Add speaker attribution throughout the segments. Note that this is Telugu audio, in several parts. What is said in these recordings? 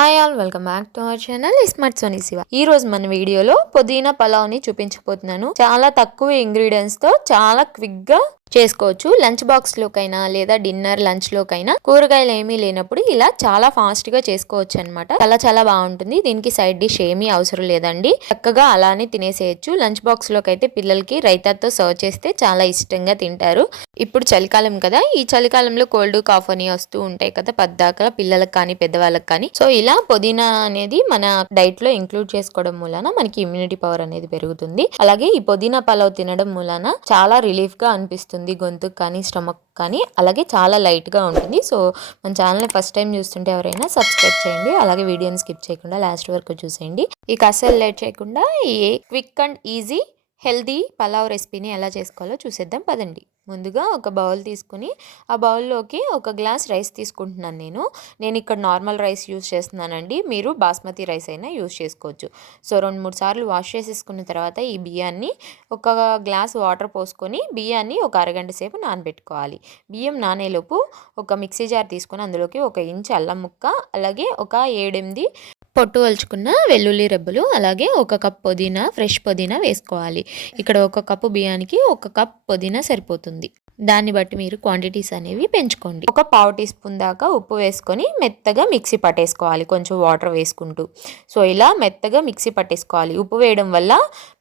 Speaker 1: Hi all welcome back to our channel smart Soni Shiva ఈ రోజు మన వీడియోలో పుదీనా పలావ్ని చూపించబోతున్నాను. చాలా తక్కువ ఇంగ్రీడియంట్స్తో చాలా క్విక్గా చేసుకోవచ్చు. లంచ్ బాక్స్ లోకైనా లేదా డిన్నర్ లంచ్ లోకైనా కూరగాయలు ఏమీ లేనప్పుడు ఇలా చాలా ఫాస్ట్గా చేసుకోవచ్చు అనమాట చాలా చాలా బాగుంటుంది. దీనికి సైడ్ డిష్ ఏమీ అవసరం లేదండి. చక్కగా అలానే తినేసేయచ్చు. లంచ్ బాక్స్ లోకైతే అయితే పిల్లలకి రైతాతో సర్వ్ చేస్తే చాలా ఇష్టంగా తింటారు. ఇప్పుడు చలికాలం కదా. ఈ చలికాలంలో కోల్డ్ కాఫ్ అని వస్తూ ఉంటాయి కదా పద్దాక పిల్లలకు కానీ పెద్దవాళ్ళకి కానీ. సో ఇలా పుదీనా అనేది మన డైట్లో ఇంక్లూడ్ చేసుకోవడం మూలన మనకి ఇమ్యూనిటీ పవర్ అనేది పెరుగుతుంది. అలాగే ఈ పుదీనా పలావ్ తినడం మూలన చాలా రిలీఫ్గా అనిపిస్తుంది. ఉంటుంది గొంతు కానీ స్టమక్ కానీ అలాగే చాలా లైట్గా ఉంటుంది. సో మన ఛానల్ని ఫస్ట్ టైం చూస్తుంటే ఎవరైనా సబ్స్క్రైబ్ చేయండి. అలాగే వీడియోని స్కిప్ చేయకుండా లాస్ట్ వరకు చూసేయండి. ఇక అసలు లేట్ చేయకుండా ఈ quick and easy healthy pulao రెసిపీని ఎలా చేసుకోవాలో చూసేద్దాం. పదండి. ముందుగా ఒక బౌల్ తీసుకుని ఆ బౌల్లోకి ఒక గ్లాస్ రైస్ తీసుకుంటున్నాను నేను. నేను ఇక్కడ నార్మల్ రైస్ యూస్ చేస్తున్నానండి. మీరు బాస్మతి రైస్ అయినా యూస్ చేసుకోవచ్చు. సో రెండు మూడు సార్లు వాష్ చేసేసుకున్న తర్వాత ఈ బియ్యాన్ని ఒక గ్లాస్ వాటర్ పోసుకొని బియ్యాన్ని ఒక అరగంట సేపు నానబెట్టుకోవాలి. బియ్యం నానేలోపు ఒక మిక్సీ జార్ తీసుకొని అందులోకి ఒక ఇంచ్ అల్లం ముక్క అలాగే ఒక ఏడెనిమిది పొట్టు వల్చుకున్న వెల్లుల్లి రెబ్బలు అలాగే ఒక కప్ పుదీనా ఫ్రెష్ పుదీనా వేసుకోవాలి. ఇక్కడ ఒక కప్పు బియ్యానికి ఒక కప్ పుదీనా సరిపోతుంది. దాన్ని బట్టి మీరు క్వాంటిటీస్ అనేవి పెంచుకోండి. ఒక పావు టీ స్పూన్ దాకా ఉప్పు వేసుకొని మెత్తగా మిక్సీ పట్టేసుకోవాలి కొంచెం వాటర్ వేసుకుంటూ. సో ఇలా మెత్తగా మిక్సీ పట్టేసుకోవాలి. ఉప్పు వేయడం వల్ల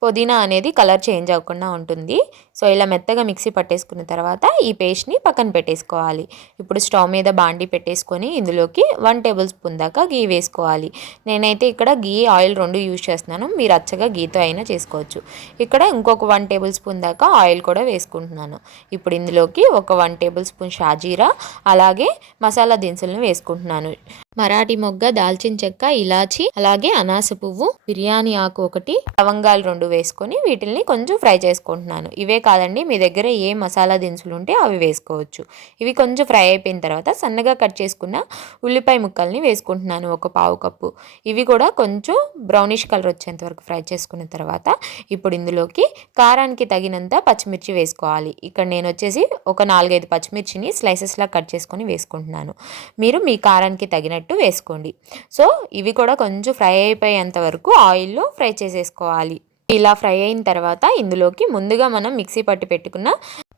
Speaker 1: పుదీనా అనేది కలర్ చేంజ్ అవ్వకుండా ఉంటుంది. సో ఇలా మెత్తగా మిక్సీ పట్టేసుకున్న తర్వాత ఈ పేస్ట్ని పక్కన పెట్టేసుకోవాలి. ఇప్పుడు స్టవ్ మీద బాండి పెట్టేసుకొని ఇందులోకి వన్ టేబుల్ స్పూన్ దాకా గీ వేసుకోవాలి. నేనైతే ఇక్కడ గీ ఆయిల్ రెండు యూజ్ చేస్తున్నాను. మీరు అచ్చగా గీతో అయినా చేసుకోవచ్చు. ఇక్కడ ఇంకొక వన్ టేబుల్ స్పూన్ దాకా ఆయిల్ కూడా వేసుకుంటున్నాను. ఇప్పుడు ఇందులోకి ఒక వన్ టేబుల్ స్పూన్ షాజీరా అలాగే మసాలా దినుసులను వేసుకుంటున్నాను. మరాఠీ మొగ్గ దాల్చిన చెక్క ఇలాచి అలాగే అనాస పువ్వు బిర్యానీ ఆకు ఒకటి లవంగాలు రెండు వేసుకొని వీటిని కొంచెం ఫ్రై చేసుకుంటున్నాను. ఇవే కాదండి మీ దగ్గర ఏ మసాలా దినుసులు ఉంటే అవి వేసుకోవచ్చు. ఇవి కొంచెం ఫ్రై అయిపోయిన తర్వాత సన్నగా కట్ చేసుకున్న ఉల్లిపాయ ముక్కల్ని వేసుకుంటున్నాను ఒక పావు కప్పు. ఇవి కూడా కొంచెం బ్రౌనిష్ కలర్ వచ్చేంత వరకు ఫ్రై చేసుకున్న తర్వాత ఇప్పుడు ఇందులోకి కారానికి తగినంత పచ్చిమిర్చి వేసుకోవాలి. ఇక్కడ నేను వచ్చేసి ఒక నాలుగైదు పచ్చిమిర్చిని స్లైసెస్లా కట్ చేసుకొని వేసుకుంటున్నాను. మీరు మీ కారానికి తగిన తగినట్టు వేసుకోండి. సో ఇవి కూడా కొంచెం ఫ్రై అయిపోయేంత వరకు ఆయిల్లో ఫ్రై చేసేసుకోవాలి. ఇలా ఫ్రై అయిన తర్వాత ఇందులోకి ముందుగా మనం మిక్సీ పట్టి పెట్టుకున్న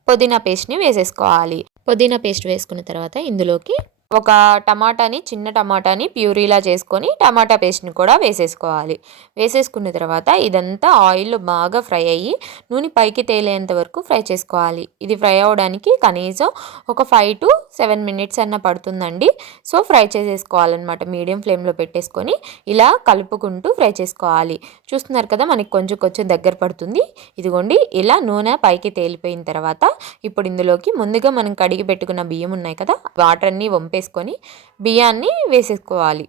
Speaker 1: పుదీనా పేస్ట్ని వేసేసుకోవాలి. పుదీనా పేస్ట్ వేసుకున్న తర్వాత ఇందులోకి ఒక టమాటాని చిన్న టమాటాని ప్యూరీలా చేసుకొని టమాటా పేస్ట్ని కూడా వేసేసుకోవాలి. వేసేసుకున్న తర్వాత ఇదంతా ఆయిల్లో బాగా ఫ్రై అయ్యి నూనె పైకి తేలేంత వరకు ఫ్రై చేసుకోవాలి. ఇది ఫ్రై అవ్వడానికి కనీసం ఒక ఫైవ్ టు సెవెన్ మినిట్స్ అన్న పడుతుందండి. So fry చేసేసుకోవాలన్నమాట. మీడియం ఫ్లేమ్లో పెట్టేసుకొని ఇలా కలుపుకుంటూ ఫ్రై చేసుకోవాలి. చూస్తున్నారు కదా మనకి కొంచెం కొంచెం దగ్గర పడుతుంది. ఇదిగోండి ఇలా నూనె పైకి తేలిపోయిన తర్వాత ఇప్పుడు ఇందులోకి ముందుగా మనం కడిగి పెట్టుకున్న బియ్యం ఉన్నాయి కదా వాటర్ అన్నీ వంపే వేసుకొని బియ్యాన్ని వేసేసుకోవాలి.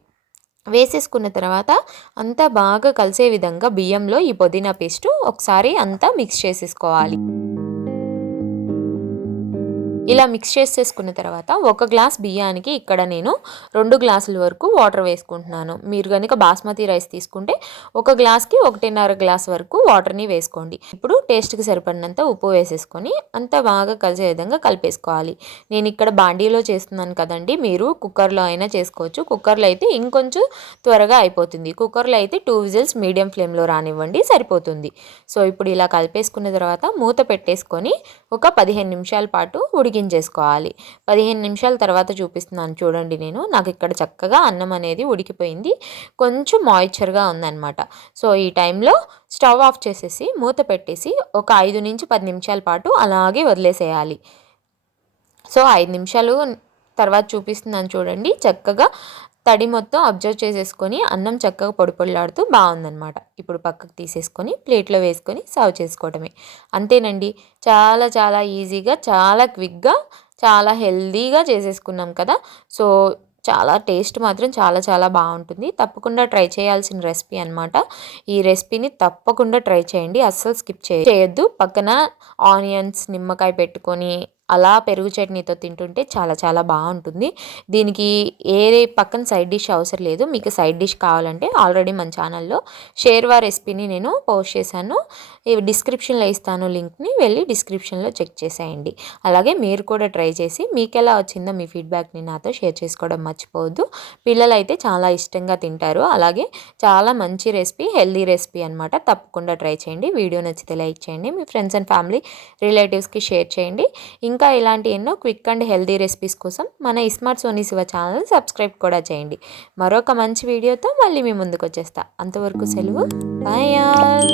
Speaker 1: వేసేసుకున్న తర్వాత అంతా బాగా కలిసే విధంగా బియ్యంలో ఈ పుదీనా పేస్టు ఒకసారి అంతా మిక్స్ చేసేసుకోవాలి. ఇలా మిక్స్ చేసేసుకున్న తర్వాత ఒక గ్లాస్ బియ్యానికి ఇక్కడ నేను రెండు గ్లాసుల వరకు వాటర్ వేసుకుంటున్నాను. మీరు కనుక బాస్మతి రైస్ తీసుకుంటే ఒక గ్లాస్కి ఒకటిన్నర గ్లాస్ వరకు వాటర్ని వేసుకోండి. ఇప్పుడు టేస్ట్కి సరిపడినంత ఉప్పు వేసేసుకొని అంత బాగా కలిసే విధంగా కలిపేసుకోవాలి. నేను ఇక్కడ బాండీలో చేస్తున్నాను కదండి మీరు కుక్కర్లో అయినా చేసుకోవచ్చు. కుక్కర్లో అయితే ఇంకొంచెం త్వరగా అయిపోతుంది. కుక్కర్లో అయితే టూ విజిల్స్ మీడియం ఫ్లేమ్లో రానివ్వండి సరిపోతుంది. సో ఇప్పుడు ఇలా కలిపేసుకున్న తర్వాత మూత పెట్టేసుకొని ఒక పదిహేను నిమిషాల పాటు ఉడికి ఉడికించేసుకోవాలి పదిహేను నిమిషాల తర్వాత చూపిస్తున్నాను చూడండి నేను. నాకు ఇక్కడ చక్కగా అన్నం అనేది ఉడికిపోయింది. కొంచెం మాయిశ్చర్గా ఉందన్నమాట. సో ఈ టైంలో స్టవ్ ఆఫ్ చేసేసి మూత పెట్టేసి ఒక ఐదు నుంచి పది నిమిషాల పాటు అలాగే వదిలేసేయాలి. సో ఐదు నిమిషాలు తర్వాత చూపిస్తున్నాను చూడండి. చక్కగా తడి మొత్తం అబ్జర్వ్ చేసేసుకొని అన్నం చక్కగా పొడిపొడిలాడుతూ బాగుందనమాట ఇప్పుడు పక్కకు తీసేసుకొని ప్లేట్లో వేసుకొని సర్వ్ చేసుకోవడమే అంతేనండి. చాలా చాలా ఈజీగా చాలా క్విక్గా చాలా హెల్దీగా చేసేసుకున్నాం కదా. సో చాలా టేస్ట్ మాత్రం చాలా చాలా బాగుంటుంది. తప్పకుండా ట్రై చేయాల్సిన రెసిపీ అనమాట ఈ రెసిపీని తప్పకుండా ట్రై చేయండి. అస్సలు స్కిప్ చేయొద్దు. పక్కన ఆనియన్స్ నిమ్మకాయ పెట్టుకొని అలా పెరుగు చట్నీతో తింటుంటే చాలా చాలా బాగుంటుంది. దీనికి ఏ పక్కన సైడ్ డిష్ అవసరం లేదు. మీకు సైడ్ డిష్ కావాలంటే ఆల్రెడీ మన ఛానల్లో షేర్వా రెసిపీని నేను పోస్ట్ చేశాను. డిస్క్రిప్షన్లో ఇస్తాను లింక్ని వెళ్ళి డిస్క్రిప్షన్లో చెక్ చేసేయండి. అలాగే మీరు కూడా ట్రై చేసి మీకు ఎలా వచ్చిందో మీ ఫీడ్బ్యాక్ని నాతో షేర్ చేసుకోవడం మర్చిపోవద్దు. పిల్లలు అయితే చాలా ఇష్టంగా తింటారు. అలాగే చాలా మంచి రెసిపీ హెల్దీ రెసిపీ అనమాట తప్పకుండా ట్రై చేయండి. వీడియో నచ్చితే లైక్ చేయండి. మీ ఫ్రెండ్స్ అండ్ ఫ్యామిలీ రిలేటివ్స్కి షేర్ చేయండి. ఇంకా ఇలాంటి ఎన్నో క్విక్ అండ్ హెల్దీ రెసిపీస్ కోసం మన iSmart Soni Shiva channel subscribe కూడా చేయండి. మరొక మంచి వీడియోతో మళ్ళీ మీ ముందుకు వచ్చేస్తా. అంతవరకు సెలవు. Bye all.